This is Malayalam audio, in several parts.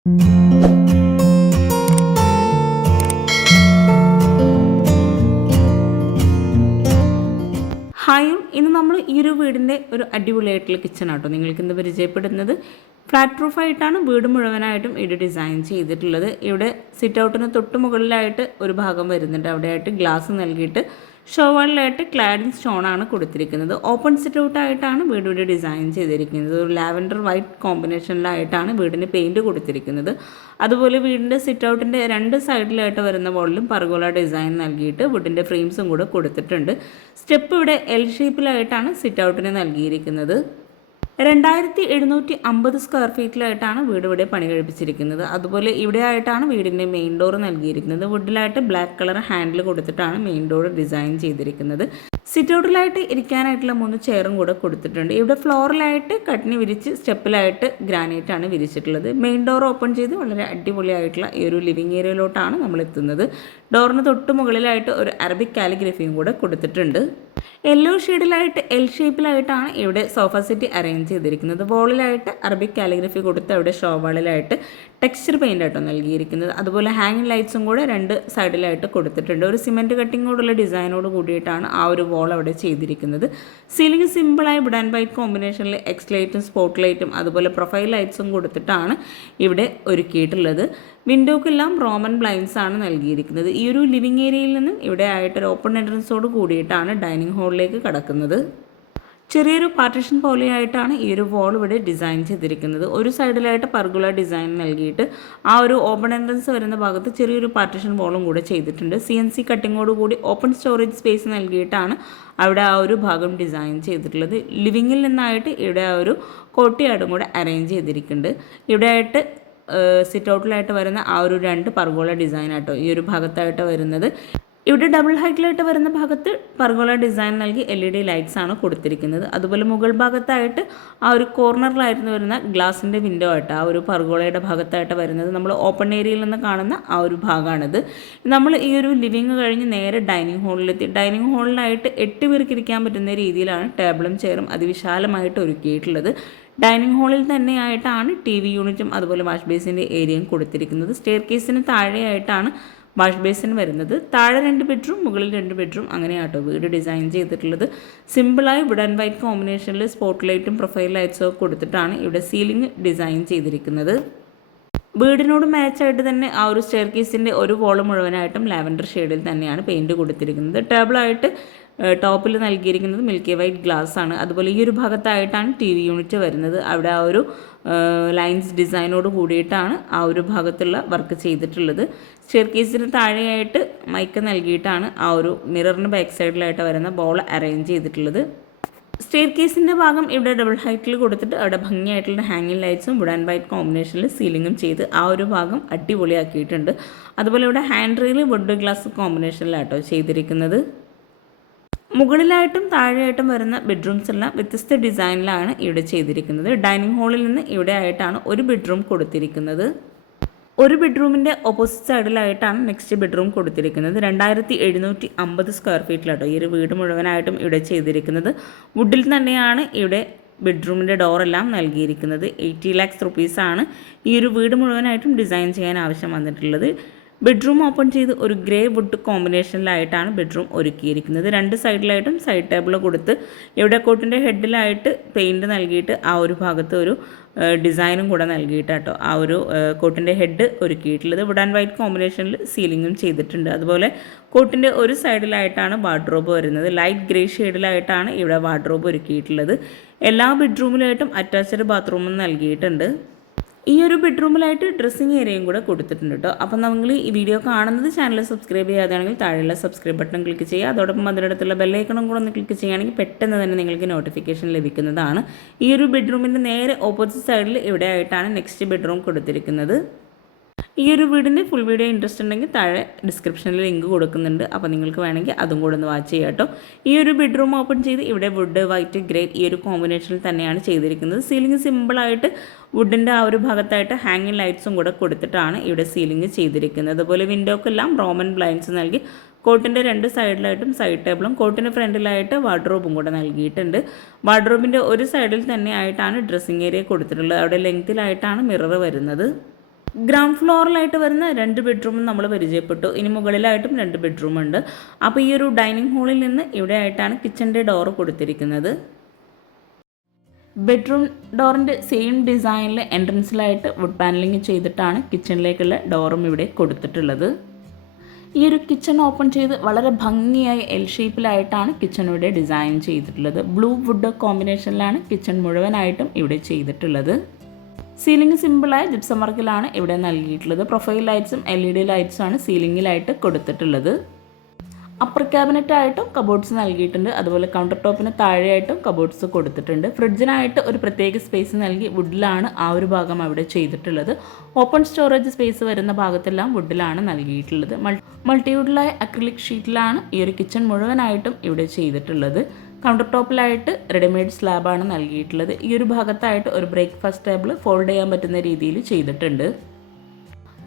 ഹായും ഇന്ന് നമ്മൾ ഈ ഒരു വീടിന്റെ ഒരു അടിപൊളിയായിട്ടുള്ള കിച്ചൺ ആട്ടോ നിങ്ങൾക്ക് ഇന്ന് പരിചയപ്പെടുന്നത് ഫ്ലാറ്റ് പ്രൂഫായിട്ടാണ് വീട് മുഴുവനായിട്ടും ഇത് ഡിസൈൻ ചെയ്തിട്ടുള്ളത്. ഇവിടെ സിറ്റ് ഔട്ടിന് തൊട്ട് മുകളിലായിട്ട് ഒരു ഭാഗം വരുന്നുണ്ട്. അവിടെയായിട്ട് ഗ്ലാസ് നൽകിയിട്ട് ഷോവാളിലായിട്ട് ക്ലാഡിങ് സ്റ്റോണാണ് കൊടുത്തിരിക്കുന്നത്. ഓപ്പൺ സിറ്റ് ഔട്ടായിട്ടാണ് വീട് ഇവിടെ ഡിസൈൻ ചെയ്തിരിക്കുന്നത്. ഒരു ലാവൻഡർ വൈറ്റ് കോമ്പിനേഷനിലായിട്ടാണ് വീടിന് പെയിന്റ് കൊടുത്തിരിക്കുന്നത്. അതുപോലെ വീടിന്റെ സിറ്റ് ഔട്ടിന്റെ രണ്ട് സൈഡിലായിട്ട് വരുന്ന വോളിലും പർഗോള ഡിസൈൻ നൽകിയിട്ട് വീടിന്റെ ഫ്രെയിംസും കൂടെ കൊടുത്തിട്ടുണ്ട്. സ്റ്റെപ്പ് ഇവിടെ എൽ ഷേപ്പിലായിട്ടാണ് സിറ്റ് ഔട്ടിന് നൽകിയിരിക്കുന്നത്. രണ്ടായിരത്തി എഴുന്നൂറ്റി അമ്പത് സ്ക്വയർ ഫീറ്റിലായിട്ടാണ് വീട് ഇവിടെ പണി കഴിപ്പിച്ചിരിക്കുന്നത് അതുപോലെ ഇവിടെ ആയിട്ടാണ് വീടിന്റെ മെയിൻ ഡോർ നൽകിയിരിക്കുന്നത്. വുഡിലായിട്ട് ബ്ലാക്ക് കളർ ഹാൻഡിൽ കൊടുത്തിട്ടാണ് മെയിൻ ഡോർ ഡിസൈൻ ചെയ്തിരിക്കുന്നത്. സിറ്റ് ഔട്ടിലായിട്ട് ഇരിക്കാനായിട്ടുള്ള മൂന്ന് ചെയറും കൂടെ കൊടുത്തിട്ടുണ്ട്. ഇവിടെ ഫ്ലോറിലായിട്ട് കട്ടിനി വിരിച്ച് സ്റ്റെപ്പിലായിട്ട് ഗ്രാനൈറ്റ് ആണ് വിരിച്ചിട്ടുള്ളത്. മെയിൻ ഡോർ ഓപ്പൺ ചെയ്ത് വളരെ അടിപൊളിയായിട്ടുള്ള ഈ ഒരു ലിവിങ് ഏരിയയിലോട്ടാണ് നമ്മൾ എത്തുന്നത് ഡോറിന് തൊട്ട് മുകളിലായിട്ട് ഒരു അറബിക് കാലിഗ്രഫിയും കൂടെ കൊടുത്തിട്ടുണ്ട്. യെല്ലോ ഷെയ്ഡിലായിട്ട് എൽ ഷേപ്പിലായിട്ടാണ് ഇവിടെ സോഫ സെറ്റ് അറേഞ്ച് ചെയ്തിരിക്കുന്നത്. വോളിലായിട്ട് അറബിക് കാലിഗ്രഫി കൊടുത്ത് അവിടെ ഷോവാളിലായിട്ട് ടെക്സ്ചർ പെയിന്റ് ആട്ടോ നൽകിയിരിക്കുന്നത്. അതുപോലെ ഹാങ്ങിങ് ലൈറ്റ്സും കൂടെ രണ്ട് സൈഡിലായിട്ട് കൊടുത്തിട്ടുണ്ട്. ഒരു സിമെന്റ് കട്ടിങ്ങോടുള്ള ഡിസൈനോട് കൂടിയിട്ടാണ് ആ ഒരു വോൾ അവിടെ ചെയ്തിരിക്കുന്നത്. സീലിംഗ് സിമ്പിളായി വുഡ് ആൻഡ് വൈറ്റ് കോമ്പിനേഷനിൽ എക്സ് ലൈറ്റും സ്പോട്ട് ലൈറ്റും അതുപോലെ പ്രൊഫൈൽ ലൈറ്റ്സും കൊടുത്തിട്ടാണ് ഇവിടെ ഒരുക്കിയിട്ടുള്ളത്. വിൻഡോക്കെല്ലാം റോമൻ ബ്ലൈൻസ് ആണ് നൽകിയിരിക്കുന്നത്. ഈ ഒരു ലിവിങ് ഏരിയയിൽ നിന്നും ഇവിടെ ആയിട്ട് ഒരു ഓപ്പൺ എൻട്രൻസോട് കൂടിയിട്ടാണ് ഡൈനിങ് ഹാളിലേക്ക് കടക്കുന്നത്. ചെറിയൊരു പാർട്ടീഷൻ പോലെയായിട്ടാണ് ഈ ഒരു വാൾ ഇവിടെ ഡിസൈൻ ചെയ്തിരിക്കുന്നത്. ഒരു സൈഡിലായിട്ട് പർഗുല ഡിസൈൻ നൽകിയിട്ട് ആ ഒരു ഓപ്പൺ എൻട്രൻസ് വരുന്ന ഭാഗത്ത് ചെറിയൊരു പാർട്ടീഷൻ വാളും കൂടെ ചെയ്തിട്ടുണ്ട്. സി എൻ സി കട്ടിങ്ങോട് കൂടി ഓപ്പൺ സ്റ്റോറേജ് സ്പേസ് നൽകിയിട്ടാണ് അവിടെ ആ ഒരു ഭാഗം ഡിസൈൻ ചെയ്തിട്ടുള്ളത്. ലിവിങ്ങിൽ നിന്നായിട്ട് ഇവിടെ ആ ഒരു കോട്ടിയാടും കൂടെ അറേഞ്ച് ചെയ്തിരിക്കുന്നുണ്ട്. ഇവിടെ ആയിട്ട് സിറ്റ് ഔട്ടിലായിട്ട് വരുന്ന ആ ഒരു രണ്ട് പർഗോള ഡിസൈൻ ആട്ടോ ഈ ഒരു ഭാഗത്തായിട്ട് വരുന്നത്. ഇവിടെ ഡബിൾ ഹൈറ്റിലായിട്ട് വരുന്ന ഭാഗത്ത് പർഗോള ഡിസൈൻ നൽകി എൽ ഇ ഡി ലൈറ്റ്സ് ആണ് കൊടുത്തിരിക്കുന്നത്. അതുപോലെ മുകൾ ഭാഗത്തായിട്ട് ആ ഒരു കോർണറിലായിരുന്നു വരുന്ന ഗ്ലാസിന്റെ വിൻഡോ ആയിട്ട് ആ ഒരു പർഗോളയുടെ ഭാഗത്തായിട്ട് വരുന്നത്. നമ്മൾ ഓപ്പൺ ഏരിയയിൽ നിന്ന് കാണുന്ന ആ ഒരു ഭാഗമാണിത്. നമ്മൾ ഈ ഒരു ലിവിങ് കഴിഞ്ഞ് നേരെ ഡൈനിങ് ഹാളിലെത്തി ഡൈനിങ് ഹാളിലായിട്ട് എട്ട് പേർക്ക് ഇരിക്കാൻ പറ്റുന്ന രീതിയിലാണ് ടേബിളും ചെയറും അതിവിശാലമായിട്ട് ഒരുക്കിയിട്ടുള്ളത്. ഡൈനിങ് ഹാളിൽ തന്നെയായിട്ടാണ് ടി വി യൂണിറ്റും അതുപോലെ വാഷ് ബേസിന്റെ ഏരിയയും കൊടുത്തിരിക്കുന്നത്. സ്റ്റെയർ കേസിന് താഴെയായിട്ടാണ് വാഷ് ബേസിൻ വരുന്നത്. താഴെ രണ്ട് ബെഡ്റൂം മുകളിൽ രണ്ട് ബെഡ്റൂം അങ്ങനെയാട്ടോ വീട് ഡിസൈൻ ചെയ്തിട്ടുള്ളത്. സിമ്പിളായി വുഡ് ആൻഡ് വൈറ്റ് കോമ്പിനേഷനിൽ സ്പോട്ട് ലൈറ്റും പ്രൊഫൈൽ ലൈറ്റ്സും ഒക്കെ കൊടുത്തിട്ടാണ് ഇവിടെ സീലിംഗ് ഡിസൈൻ ചെയ്തിരിക്കുന്നത്. വീടിനോട് മാച്ചായിട്ട് തന്നെ ആ ഒരു സ്റ്റെയർ കേസിന്റെ ഒരു വോൾ മുഴുവനായിട്ടും ലാവൻഡർ ഷെയ്ഡിൽ തന്നെയാണ് പെയിന്റ് കൊടുത്തിരിക്കുന്നത്. ടേബിളായിട്ട് ടോപ്പിൽ നൽകിയിരിക്കുന്നത് മിൽക്കി വൈറ്റ് ഗ്ലാസ് ആണ്. അതുപോലെ ഈ ഒരു ഭാഗത്തായിട്ടാണ് ടി വി യൂണിറ്റ് വരുന്നത്. അവിടെ ആ ഒരു ലൈൻസ് ഡിസൈനോട് കൂടിയിട്ടാണ് ആ ഒരു ഭാഗത്തുള്ള വർക്ക് ചെയ്തിട്ടുള്ളത്. സ്റ്റെയർ കേസിന് താഴെയായിട്ട് മൈക്ക് നൽകിയിട്ടാണ് ആ ഒരു മിററിന് ബാക്ക് സൈഡിലായിട്ട് വരുന്ന ബോൾ അറേഞ്ച് ചെയ്തിട്ടുള്ളത്. സ്റ്റെയർ കേസിന്റെ ഭാഗം ഇവിടെ ഡബിൾ ഹൈറ്റിൽ കൊടുത്തിട്ട് അവിടെ ഭംഗിയായിട്ടുള്ള ഹാങ്ങിങ് ലൈറ്റ്സും വുഡ് ആൻഡ് വൈറ്റ് കോമ്പിനേഷനിൽ സീലിങ്ങും ചെയ്ത് ആ ഒരു ഭാഗം അടിപൊളിയാക്കിയിട്ടുണ്ട്. അതുപോലെ ഇവിടെ ഹാൻഡ് റീൽ വുഡ് ഗ്ലാസ് കോമ്പിനേഷനിലാട്ടോ ചെയ്തിരിക്കുന്നത്. മുകളിലായിട്ടും താഴെയായിട്ടും വരുന്ന ബെഡ്റൂംസ് എല്ലാം വ്യത്യസ്ത ഡിസൈനിലാണ് ഇവിടെ ചെയ്തിരിക്കുന്നത്. ഡൈനിങ് ഹാളിൽ നിന്ന് ഇവിടെ ആയിട്ടാണ് ഒരു ബെഡ്റൂം കൊടുത്തിരിക്കുന്നത്. ഒരു ബെഡ്റൂമിന്റെ ഓപ്പോസിറ്റ് സൈഡിലായിട്ടാണ് നെക്സ്റ്റ് ബെഡ്റൂം കൊടുത്തിരിക്കുന്നത്. രണ്ടായിരത്തി എഴുന്നൂറ്റി അമ്പത് സ്ക്വയർ ഫീറ്റിലാട്ടോ ഈ ഒരു വീട് മുഴുവനായിട്ടും ഇവിടെ ചെയ്തിരിക്കുന്നത്. വുഡിൽ തന്നെയാണ് ഇവിടെ ബെഡ്റൂമിന്റെ ഡോറെല്ലാം നൽകിയിരിക്കുന്നത്. എയ്റ്റി ലാക്സ് റുപ്പീസാണ് ഈ ഒരു വീട് മുഴുവനായിട്ടും ഡിസൈൻ ചെയ്യാൻ ആവശ്യം വന്നിട്ടുള്ളത്. ബെഡ്റൂം ഓപ്പൺ ചെയ്ത് ഒരു ഗ്രേ വുഡ് കോമ്പിനേഷനിലായിട്ടാണ് ബെഡ്റൂം ഒരുക്കിയിരിക്കുന്നത്. രണ്ട് സൈഡിലായിട്ടും സൈഡ് ടേബിൾ കൊടുത്ത് ഇവിടെ കോട്ടിന്റെ ഹെഡിലായിട്ട് പെയിന്റ് നൽകിയിട്ട് ആ ഒരു ഭാഗത്ത് ഒരു ഡിസൈനും കൂടെ നൽകിയിട്ട് കേട്ടോ ആ ഒരു കോട്ടിന്റെ ഹെഡ് ഒരുക്കിയിട്ടുള്ളത്. വുഡ് ആൻഡ് വൈറ്റ് കോമ്പിനേഷനിൽ സീലിങ്ങും ചെയ്തിട്ടുണ്ട്. അതുപോലെ കോട്ടിന്റെ ഒരു സൈഡിലായിട്ടാണ് വാർഡ്രോബ് വരുന്നത്. ലൈറ്റ് ഗ്രേ ഷെയ്ഡിലായിട്ടാണ് ഇവിടെ വാർഡ്രോബ് ഒരുക്കിയിട്ടുള്ളത്. എല്ലാ ബെഡ്റൂമിലായിട്ടും അറ്റാച്ച്ഡ് ബാത്റൂമും നൽകിയിട്ടുണ്ട്. ഈ ഒരു ബെഡ്റൂമിലായിട്ട് ഡ്രസ്സിങ് ഏരിയയും കൂടെ കൊടുത്തിട്ടുണ്ട് കേട്ടോ അപ്പം നമ്മൾ ഈ വീഡിയോ കാണുന്നത് ചാനൽ സബ്സ്ക്രൈബ് ചെയ്യാതെയാണെങ്കിൽ താഴെയുള്ള സബ്സ്ക്രൈബ് ബട്ടൺ ക്ലിക്ക് ചെയ്യുക. അതോടൊപ്പം അതിനടുത്തുള്ള ബെല്ലൈക്കണും കൂടെ ഒന്ന് ക്ലിക്ക് ചെയ്യുകയാണെങ്കിൽ പെട്ടെന്ന് തന്നെ നിങ്ങൾക്ക് നോട്ടിഫിക്കേഷൻ ലഭിക്കുന്നതാണ്. ഈ ഒരു ബെഡ്റൂമിന്റെ നേരെ ഓപ്പോസിറ്റ് സൈഡിൽ ഇവിടെയായിട്ടാണ് നെക്സ്റ്റ് ബെഡ്റൂം കൊടുത്തിരിക്കുന്നത്. ഈ ഒരു വീടിന്റെ ഫുൾ വീഡിയോ ഇൻട്രസ്റ്റ് ഉണ്ടെങ്കിൽ താഴെ ഡിസ്ക്രിപ്ഷനിൽ ലിങ്ക് കൊടുക്കുന്നുണ്ട്. അപ്പോൾ നിങ്ങൾക്ക് വേണമെങ്കിൽ അതും കൂടെ ഒന്ന് വാച്ച് ചെയ്യാം കേട്ടോ ഈ ഒരു ബെഡ്റൂം ഓപ്പൺ ചെയ്ത് ഇവിടെ വുഡ് വൈറ്റ് ഗ്രേ ഈ ഒരു കോമ്പിനേഷനിൽ തന്നെയാണ് ചെയ്തിരിക്കുന്നത്. സീലിംഗ് സിമ്പിളായിട്ട് വുഡിന്റെ ആ ഒരു ഭാഗത്തായിട്ട് ഹാങ്ങിങ് ലൈറ്റ്സും കൂടെ കൊടുത്തിട്ടാണ് ഇവിടെ സീലിംഗ് ചെയ്തിരിക്കുന്നത്. അതുപോലെ വിൻഡോക്കെല്ലാം റോമൻ ബ്ലൈൻഡ്സ് നൽകി കോട്ടിന്റെ രണ്ട് സൈഡിലായിട്ടും സൈഡ് ടേബിളും കോട്ടിന് ഫ്രണ്ടിലായിട്ട് വാർഡ്രോബും കൂടെ നൽകിയിട്ടുണ്ട്. വാർഡ്രോബിന്റെ ഒരു സൈഡിൽ തന്നെ ആയിട്ടാണ് ഡ്രസ്സിങ് ഏരിയ കൊടുത്തിട്ടുള്ളത്. അവിടെ ലെങ്ത്തിലായിട്ടാണ് മിറർ വരുന്നത്. ഗ്രൗണ്ട് ഫ്ലോറിലായിട്ട് വരുന്ന രണ്ട് ബെഡ്റൂമും നമ്മൾ പരിചയപ്പെട്ടു. ഇനി മുകളിലായിട്ടും രണ്ട് ബെഡ്റൂം ഉണ്ട് അപ്പോൾ ഈ ഒരു ഡൈനിങ് ഹാളിൽ നിന്ന് ഇവിടെ ആയിട്ടാണ് കിച്ചന്റെ ഡോർ കൊടുത്തിരിക്കുന്നത്. ബെഡ്റൂം ഡോറിന്റെ സെയിം ഡിസൈനിൽ എൻട്രൻസിലായിട്ട് വുഡ് പാനലിംഗ് ചെയ്തിട്ടാണ് കിച്ചണിലേക്കുള്ള ഡോറും ഇവിടെ കൊടുത്തിട്ടുള്ളത്. ഈ ഒരു കിച്ചൺ ഓപ്പൺ ചെയ്ത് വളരെ ഭംഗിയായി എൽ ഷേപ്പിലായിട്ടാണ് കിച്ചൺ ഇവിടെ ഡിസൈൻ ചെയ്തിട്ടുള്ളത്. ബ്ലൂ വുഡ് കോമ്പിനേഷനിലാണ് കിച്ചൺ മുഴുവനായിട്ടും ഇവിടെ ചെയ്തിട്ടുള്ളത്. സീലിംഗ് സിമ്പിളായ ജിപ്സം വർക്കിലാണ് ഇവിടെ നൽകിയിട്ടുള്ളത്. പ്രൊഫൈൽ ലൈറ്റ്സും എൽ ഇ ഡി ലൈറ്റ്സും ആണ് സീലിംഗിലായിട്ട് കൊടുത്തിട്ടുള്ളത്. അപ്പർ ക്യാബിനറ്റ് ആയിട്ടും കബോർഡ്സ് നൽകിയിട്ടുണ്ട്. അതുപോലെ കൗണ്ടർ ടോപ്പിന് താഴെയായിട്ടും കബോർഡ്സ് കൊടുത്തിട്ടുണ്ട്. ഫ്രിഡ്ജിനായിട്ട് ഒരു പ്രത്യേക സ്പേസ് നൽകി വുഡിലാണ് ആ ഒരു ഭാഗം അവിടെ ചെയ്തിട്ടുള്ളത്. ഓപ്പൺ സ്റ്റോറേജ് സ്പേസ് വരുന്ന ഭാഗത്തെല്ലാം വുഡിലാണ് നൽകിയിട്ടുള്ളത്. മൾട്ടിവുഡിലായ അക്രിലിക് ഷീറ്റിലാണ് ഈ ഒരു കിച്ചൺ മുഴുവനായിട്ടും ഇവിടെ ചെയ്തിട്ടുള്ളത്. കൗണ്ടർ ടോപ്പിലായിട്ട് റെഡിമെയ്ഡ് സ്ലാബാണ് നൽകിയിട്ടുള്ളത്. ഈ ഒരു ഭാഗത്തായിട്ട് ഒരു ബ്രേക്ക്ഫാസ്റ്റ് ടേബിൾ ഫോൾഡ് ചെയ്യാൻ പറ്റുന്ന രീതിയിൽ ചെയ്തിട്ടുണ്ട്.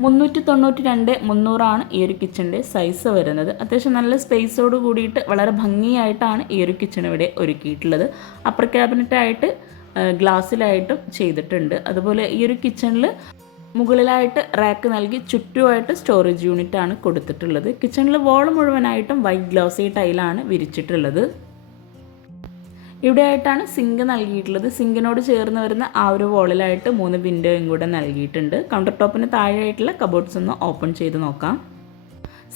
മുന്നൂറ്റി തൊണ്ണൂറ്റി രണ്ട് മുന്നൂറാണ് ഈ ഒരു കിച്ചന്റെ സൈസ് വരുന്നത്. അത്യാവശ്യം നല്ല സ്പേസോട് കൂടിയിട്ട് വളരെ ഭംഗിയായിട്ടാണ് ഈ ഒരു കിച്ചൺ ഇവിടെ ഒരുക്കിയിട്ടുള്ളത്. അപ്പർ ക്യാബിനറ്റായിട്ട് ഗ്ലാസ്സിലായിട്ടും ചെയ്തിട്ടുണ്ട്. അതുപോലെ ഈ ഒരു കിച്ചണിൽ മുകളിലായിട്ട് റാക്ക് നൽകി ചുറ്റുമായിട്ട് സ്റ്റോറേജ് യൂണിറ്റ് ആണ് കൊടുത്തിട്ടുള്ളത്. കിച്ചണിൽ വോൾ മുഴുവനായിട്ടും വൈറ്റ് ഗ്ലോസി ടൈലാണ് വിരിച്ചിട്ടുള്ളത്. ഇവിടെ ആയിട്ടാണ് സിങ്ക് നൽകിയിട്ടുള്ളത്. സിങ്കിനോട് ചേർന്ന് വരുന്ന ആ ഒരു വോളിലായിട്ട് മൂന്ന് വിൻഡോയും കൂടെ നൽകിയിട്ടുണ്ട്. കൗണ്ടർ ടോപ്പിന് താഴെയായിട്ടുള്ള കബോർഡ്സ് ഒന്ന് ഓപ്പൺ ചെയ്ത് നോക്കാം.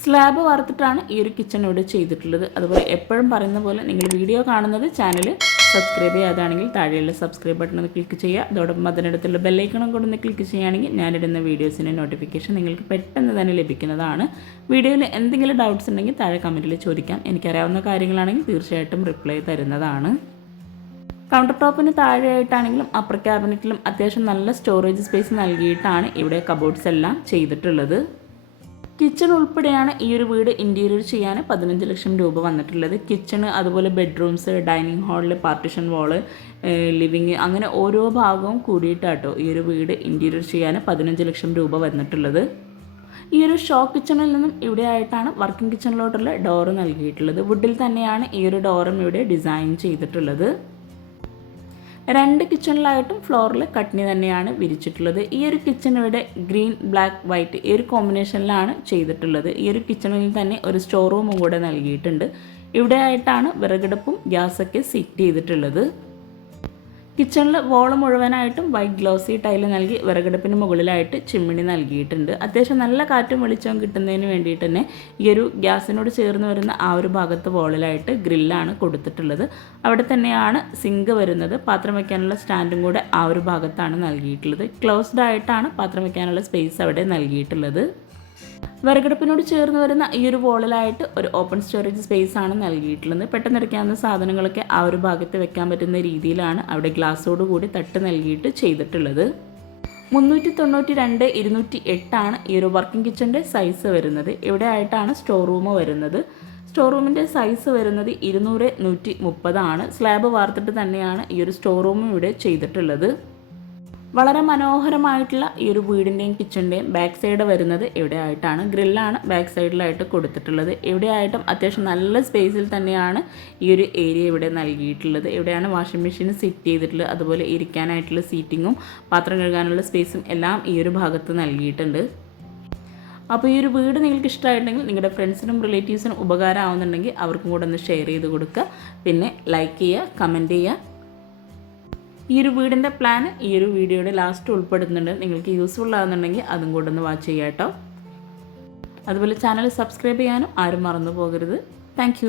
സ്ലാബ് വറുത്തിട്ടാണ് ഈ ഒരു കിച്ചൺ ഇവിടെ ചെയ്തിട്ടുള്ളത്. അതുപോലെ എപ്പോഴും പറയുന്ന പോലെ നിങ്ങൾ വീഡിയോ കാണുന്നത് ചാനൽ സബ്സ്ക്രൈബ് ചെയ്യാതാണെങ്കിൽ താഴെയുള്ള സബ്സ്ക്രൈബ് ബട്ടൺ ഒന്ന് ക്ലിക്ക് ചെയ്യുക. അതോടൊപ്പം അതിനടുത്തുള്ള ബെല്ലൈക്കണം കൊണ്ടൊന്ന് ക്ലിക്ക് ചെയ്യുകയാണെങ്കിൽ ഞാനിടുന്ന വീഡിയോസിന്റെ നോട്ടിഫിക്കേഷൻ നിങ്ങൾക്ക് പെട്ടെന്ന് തന്നെ ലഭിക്കുന്നതാണ്. വീഡിയോയിൽ എന്തെങ്കിലും ഡൗട്ട്സ് ഉണ്ടെങ്കിൽ താഴെ കമന്റിൽ ചോദിക്കാം. എനിക്കറിയാവുന്ന കാര്യങ്ങളാണെങ്കിൽ തീർച്ചയായിട്ടും റിപ്ലൈ തരുന്നതാണ്. കൗണ്ടർ ടോപ്പിന് താഴെയായിട്ടാണെങ്കിലും അപ്പർ ക്യാബിനറ്റിലും അത്യാവശ്യം നല്ല സ്റ്റോറേജ് സ്പേസ് നൽകിയിട്ടാണ് ഇവിടെ കബോർഡ്സ് എല്ലാം ചെയ്തിട്ടുള്ളത്. കിച്ചൺ ഉൾപ്പെടെയാണ് ഈ ഒരു വീട് ഇന്റീരിയർ ചെയ്യാൻ പതിനഞ്ച് ലക്ഷം രൂപ വന്നിട്ടുള്ളത്. കിച്ചണ് അതുപോലെ ബെഡ്റൂംസ് ഡൈനിങ് ഹാളിൽ പാർട്ടിഷൻ വാൾ ലിവിങ് അങ്ങനെ ഓരോ ഭാഗവും കൂടിയിട്ടാട്ടോ ഈ ഒരു വീട് ഇന്റീരിയർ ചെയ്യാൻ പതിനഞ്ച് ലക്ഷം രൂപ വന്നിട്ടുള്ളത്. ഈ ഒരു ഷോ കിച്ചണിൽ നിന്നും ഇവിടെ ആയിട്ടാണ് വർക്കിംഗ് കിച്ചണിലോട്ടുള്ള ഡോറ് നൽകിയിട്ടുള്ളത്. വുഡിൽ തന്നെയാണ് ഈ ഒരു ഡോറും ഇവിടെ ഡിസൈൻ ചെയ്തിട്ടുള്ളത്. രണ്ട് കിച്ചണിലായിട്ടും ഫ്ലോറിൽ കട്നി തന്നെയാണ് വിരിച്ചിട്ടുള്ളത്. ഈ ഒരു കിച്ചൺ ഇവിടെ ഗ്രീൻ ബ്ലാക്ക് വൈറ്റ് ഈ ഒരു കോമ്പിനേഷനിലാണ് ചെയ്തിട്ടുള്ളത്. ഈ ഒരു കിച്ചണിൽ തന്നെ ഒരു സ്റ്റോർ റൂമും കൂടെ നൽകിയിട്ടുണ്ട്. ഇവിടെ ആയിട്ടാണ് വിറകടുപ്പും ഗ്യാസൊക്കെ സെറ്റ് ചെയ്തിട്ടുള്ളത്. കിച്ചണിൽ വോൾ മുഴുവനായിട്ടും വൈറ്റ് ഗ്ലോസി ടൈൽ നൽകി വിറകടുപ്പിന് മുകളിലായിട്ട് ചിമ്മിണി നൽകിയിട്ടുണ്ട്. അത്യാവശ്യം നല്ല കാറ്റും വെളിച്ചവും കിട്ടുന്നതിന് വേണ്ടിയിട്ട് തന്നെ ഈ ഒരു ഗ്യാസിനോട് ചേർന്ന് വരുന്ന ആ ഒരു ഭാഗത്ത് വോളിലായിട്ട് ഗ്രില്ലാണ് കൊടുത്തിട്ടുള്ളത്. അവിടെ തന്നെയാണ് സിങ്ക് വരുന്നത്. പാത്രം വയ്ക്കാനുള്ള സ്റ്റാൻഡും കൂടെ ആ ഒരു ഭാഗത്താണ് നൽകിയിട്ടുള്ളത്. ക്ലോസ്ഡ് ആയിട്ടാണ് പാത്രം വയ്ക്കാനുള്ള സ്പേസ് അവിടെ നൽകിയിട്ടുള്ളത്. വിറകടുപ്പിനോട് ചേർന്ന് വരുന്ന ഈ ഒരു വോളിലായിട്ട് ഒരു ഓപ്പൺ സ്റ്റോറേജ് സ്പേസ് ആണ് നൽകിയിട്ടുള്ളത്. പെട്ടെന്ന് ഇറക്കാവുന്ന സാധനങ്ങളൊക്കെ ആ ഒരു ഭാഗത്ത് വെക്കാൻ പറ്റുന്ന രീതിയിലാണ് അവിടെ ഗ്ലാസ്സോട് കൂടി തട്ട് നൽകിയിട്ട് ചെയ്തിട്ടുള്ളത്. മുന്നൂറ്റി തൊണ്ണൂറ്റി രണ്ട് ഇരുന്നൂറ്റി എട്ടാണ് ഈ ഒരു വർക്കിംഗ് കിച്ചന്റെ സൈസ് വരുന്നത്. ഇവിടെ ആയിട്ടാണ് സ്റ്റോർ റൂം വരുന്നത്. സ്റ്റോർ റൂമിന്റെ സൈസ് വരുന്നത് ഇരുന്നൂറ് നൂറ്റി മുപ്പതാണ് സ്ലാബ് വാർത്തിട്ട് തന്നെയാണ് ഈ ഒരു സ്റ്റോർ റൂമും ഇവിടെ ചെയ്തിട്ടുള്ളത്. വളരെ മനോഹരമായിട്ടുള്ള ഈ ഒരു വീടിന്റെയും കിച്ചണിന്റെയും ബാക്ക് സൈഡ് വരുന്നത് ഇവിടെ ആയിട്ടാണ് ഗ്രില്ലാണ് ബാക്ക് സൈഡിലായിട്ട് കൊടുത്തിട്ടുള്ളത്. എവിടെയായിട്ടും അത്യാവശ്യം നല്ല സ്പേസിൽ തന്നെയാണ് ഈ ഒരു ഏരിയ ഇവിടെ നൽകിയിട്ടുള്ളത്. ഇവിടെയാണ് വാഷിംഗ് മെഷീൻ സെറ്റ് ചെയ്തിട്ടുള്ളത് അതുപോലെ ഇരിക്കാനായിട്ടുള്ള സീറ്റിങ്ങും പാത്രം കഴുകാനുള്ള സ്പേസും എല്ലാം ഈ ഒരു ഭാഗത്ത് നൽകിയിട്ടുണ്ട്. അപ്പോൾ ഈ ഒരു വീട് നിങ്ങൾക്ക് ഇഷ്ടമായിട്ടുണ്ടെങ്കിൽ നിങ്ങളുടെ ഫ്രണ്ട്സിനും റിലേറ്റീവ്സിനും ഉപകാരം ആവുന്നുണ്ടെങ്കിൽ അവർക്കും കൂടെ ഒന്ന് ഷെയർ ചെയ്ത് കൊടുക്കുക. പിന്നെ ലൈക്ക് ചെയ്യുക കമന്റ് ചെയ്യുക. ഈ ഒരു വീടിന്റെ പ്ലാൻ ഈ ഒരു വീഡിയോയുടെ ലാസ്റ്റ് ഉൾപ്പെടുന്നുണ്ട്. നിങ്ങൾക്ക് യൂസ്ഫുൾ ആകുന്നുണ്ടെങ്കിൽ അതും കൂടെ ഒന്ന് വാച്ച് ചെയ്യാം കേട്ടോ. അതുപോലെ ചാനൽ സബ്സ്ക്രൈബ് ചെയ്യാനും ആരും മറന്നു പോകരുത്. താങ്ക്